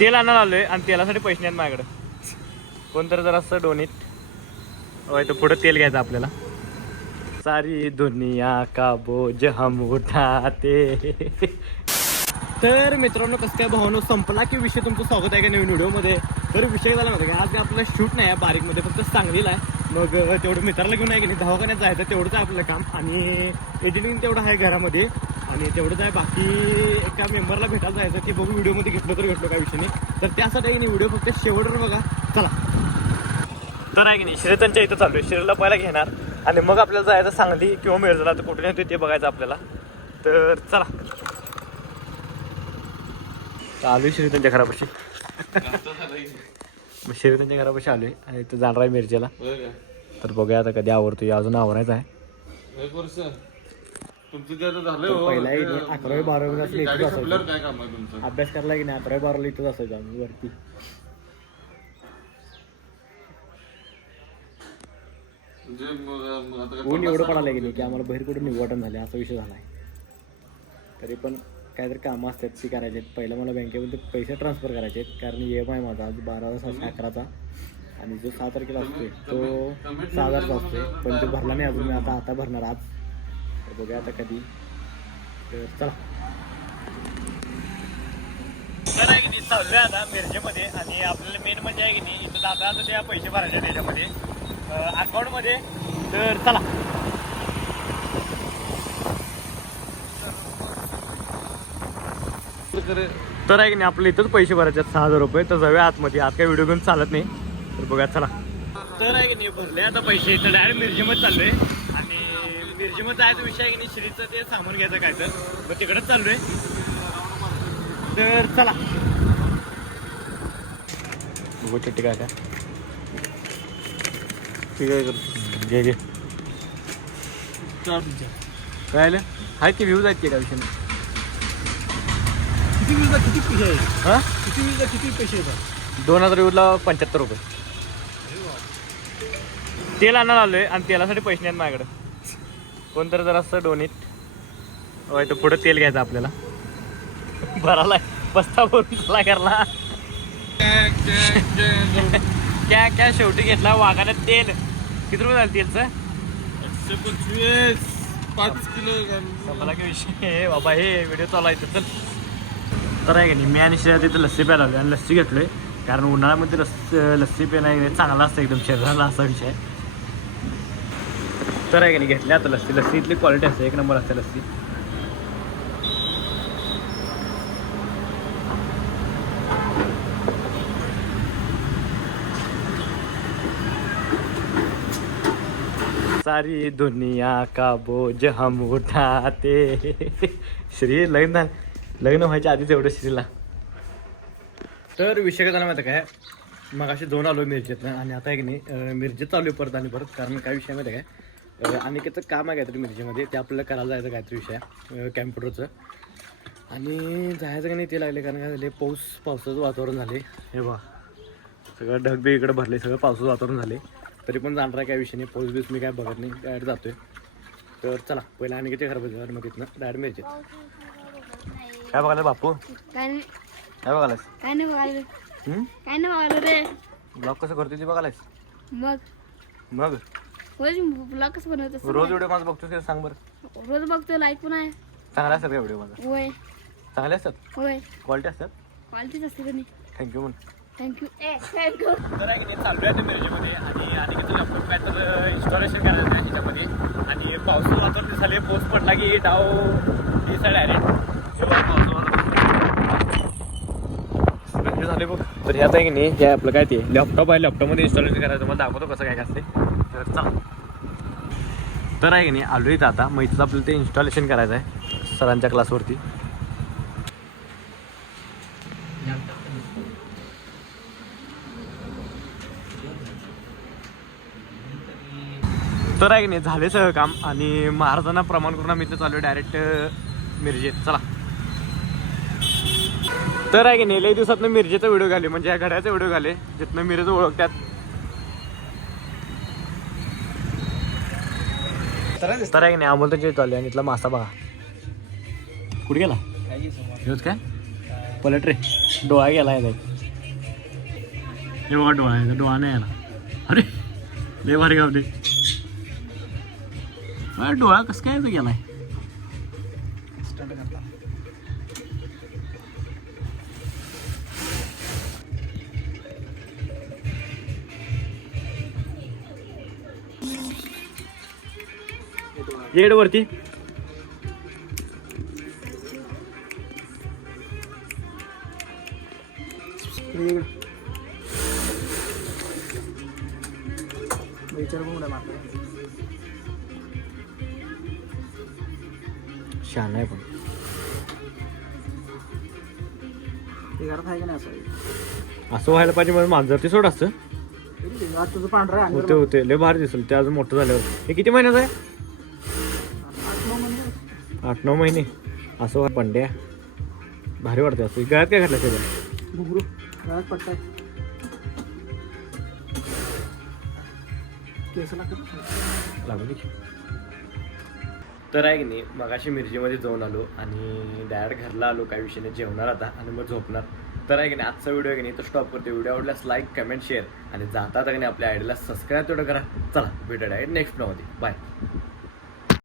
तेल आणायला आलोय आणि तेलासाठी पैसे नाहीत माझ्याकडे. कोणतरी जरा असं डोनेट होय तर पुढं तेल घ्यायचं आपल्याला. सारी दुनिया का बोझ हम उठाते. तर मित्रांनो कसं काय भावनो संपला की विषय. तुमचं स्वागत आहे का नवीन व्हिडिओमध्ये. तर विषय झाला माहिती का आज आपलं शूट नाही आहे बारीकमध्ये, फक्त सांगलीला आहे. मग तेवढं मित्राला घेऊन आहे की नाही दवाखान्यात जायचं तेवढंच आहे आपलं काम. आणि एडिटिंग तेवढं आहे घरामध्ये आणि तेवढंच आहे. बाकी एका मेंबरला भेटायला जायचं ते बघू व्हिडिओमध्ये घेतलं तर घेतलं काय विषय नाही. तर त्यासाठी की नाही व्हिडिओ फक्त शेवटवर बघा चला. तर आहे की नाही श्रीरथांच्या इथं चालू आहे. श्रीला पहिला घेणार आणि मग आपल्याला जायचं सांगली किंवा मिरजला. तर कुठे नाही ते बघायचं आपल्याला. तर चला चालू श्रीरथांच्या घरापाशी. मग श्रीरथांच्या घरापाशी आलोय आणि इथं जाणार आहे मिरजेला. तर बघूया आता कधी आवरतोय. अजून आवरायचं आहे. पहिला 11वी 12वी अभ्यास करायला की नाही 11वी 12वी इथंच असायचं आम्ही वरती. ऊन एवढं पडायला की नाही की आम्हाला बाहेर कुठे निवडण झाले असा विषय झाला आहे. तरी पण काहीतरी कामं असतात ती करायची आहेत. पहिलं मला बँकेमध्ये पैसे ट्रान्सफर करायचे आहेत कारण EMI माझा आज 12,711चा आणि जो 6 तारखेला असतोय तो 6,000चा असतोय. पण तो भरला नाही अजून. मी आता भरणार आज. तर बघूया आता कधी. तर चला तर आहे की नाही चालू आहे आता मिरजेमध्ये. आणि आपल्याला मेन म्हणजे आहे की नाही इथं जाता आता त्या पैसे भरायचे त्याच्यामध्ये अकाउंटमध्ये. तर चला तर आहे की नाही आपल्या इथंच पैसे भरायचे 6,000 रुपये. तर जाऊया आतमध्ये. आत काही व्हिडिओ घेऊन चालत नाही. तर बघा चला. तर आहे की नाही भरले आता पैसे. तर डायरेक्ट मिरजेमध्ये चाललोय आणि मिरजेमध्ये जायचा विषय आहे की नाही श्रीचं ते सामान घ्यायचं काय तर मग तिकडंच चाललोय. तर चला बघू चिट्टी काय काय ठीक आहे. घे घे काय आलं आहेत की व्ह्यूज आहेत की काय विषय नाही. किती पैसे आहेत हां किती पैसे येतात. 2000 व्ह्यूजला 75 रुपये. तेल आणायला आलोय आणि तेलासाठी पैसे नाहीत माझ्याकडे. कोणतरी जरा असं डोनेट होय तर पुढं तेल घ्यायचं आपल्याला. भराला बस्ता भरून चला करला. क्या शेवटी घेतला वाघाने तेल. किती रुपये झालं तेलचं. 125 5 किलो. संपला की विषय बाबा. हे व्हिडिओ चालू आहे चल. तर आहे की नाही मी आणि श्रेया तिथं लस्सी प्यायला आलो आणि लस्सी घेतलोय कारण उन्हाळ्यामध्ये लस्सी पिणं चांगला असतं एकदम शरीराला असा विषय. तर आहे की नाही घेतली आता लस्सी इथली क्वालिटी असते एक नंबर असते लस्सी. सारी दुनिया का बोझ हम उठाते. श्री लग्न व्हायच्या आधीच एवढं श्रीला. तर विषय काय झाला माहिती काय मग अशी जाऊन आलो मिरजेतनं आणि आता आहे की नाही मिरजेत चालू आहे परत आणि परत. कारण काय विषय माहिती काय अनिकेतचं काम आहे काहीतरी मिरजेमध्ये ते आपल्याला करायला जायचं काहीतरी विषय आहे कॅम्प्युटरचं. आणि जायचं का नाही ते लागले कारण काय झाले पावसाचं वातावरण झाले. हे बा सगळं ढगबी इकडे भरले सगळं पावसाचं वातावरण झाले. तरी पण जाणार आहे काय विषय नाही. पाऊस दिवस मी काय बघत नाही डायरेक्ट जातोय. तर चला पहिला अनिकेतच्या घरापासून मग तिथनं डायरेक्ट मिरजेत. काय बघायला बापू काय बघायलास. काय नाही बघायला. काय नाही बघायला रे. ब्लॉग कसं करतोय ते बघायलास. मग ब्लॉग कसं बनवत रोज व्हिडिओ माझा बघतोस ते सांग बरं. रोज बघतो लाईक पण आहे. चांगला असतात का व्हिडिओ माझा. होय चांगले असतात. होय क्वालिटी असतात. क्वालिटीच असते का नाही. थँक्यू म्हण. थँक्यू. तर आहे की नाही चालू आहे मिरजेमध्ये आणि अनिकेतचं लॅपटॉप काय तर इन्स्टॉलेशन करायचं आहे त्याच्यामध्ये. आणि पावसाचं वातावरण झाले पाऊस पडला की डाव ही साईड डायरेक्ट हे झाले बघ. तर ह्यात आहे की नाही हे आपलं काय ते लॅपटॉप आहे. लॅपटॉपमध्ये इन्स्टॉलेशन करायचं मला दाखवतो कसं काय असते. तर चला तर आहे की नाही आलो इथं आता मग इथं आपल्याला ते इन्स्टॉलेशन करायचं आहे सरांच्या क्लासवरती. तर आहे की नाही झाले सगळं काम आणि महाराजांना प्रमाण करून आम्ही इथं चालू आहे डायरेक्ट मिरजेत. चला तर आहे की नाही लई दिवसातनं मिरजेचा व्हिडिओ घाले म्हणजे या घड्याचा व्हिडिओ घाले जिथनं मिरज ओळखतात. तर आहे की नाही अमोल तर चालू आणि इथला मासा बघा कुठे गेला. काय पलट रे डोळा गेला आहे हे बघा डोळा आहे डोळा नाही आला अरे लय भारी गावले डोळा कसं काय गेलाय येड वरती शान आहे पण असं व्हायला पाहिजे मला मांजर ते सोड असतं होते होते लय भारी दिसेल ते अजून मोठं झाल्यावर हे किती महिन्याचं आहे 8-9 महिने असं व्हाय पंड्या भारी वाटतं असं गळ्यात काय घातलं सगळं लागली तर आहे की नाही मगाशी मिरजीमध्ये जाऊन आलो आणि डायरेक्ट घरला आलो काही विषयाने जेवणार आता आणि मग झोपणार तर आहे की नाही आजचा व्हिडिओ आहे की नाही तो स्टॉप करतो व्हिडिओ आवडल्यास लाईक कमेंट शेअर आणि जातात की नाही आपल्या आयडीला सबस्क्राईब तेवढं करा चला भेटूया डायरेक्ट नेक्स्ट ब्लॉगमध्ये बाय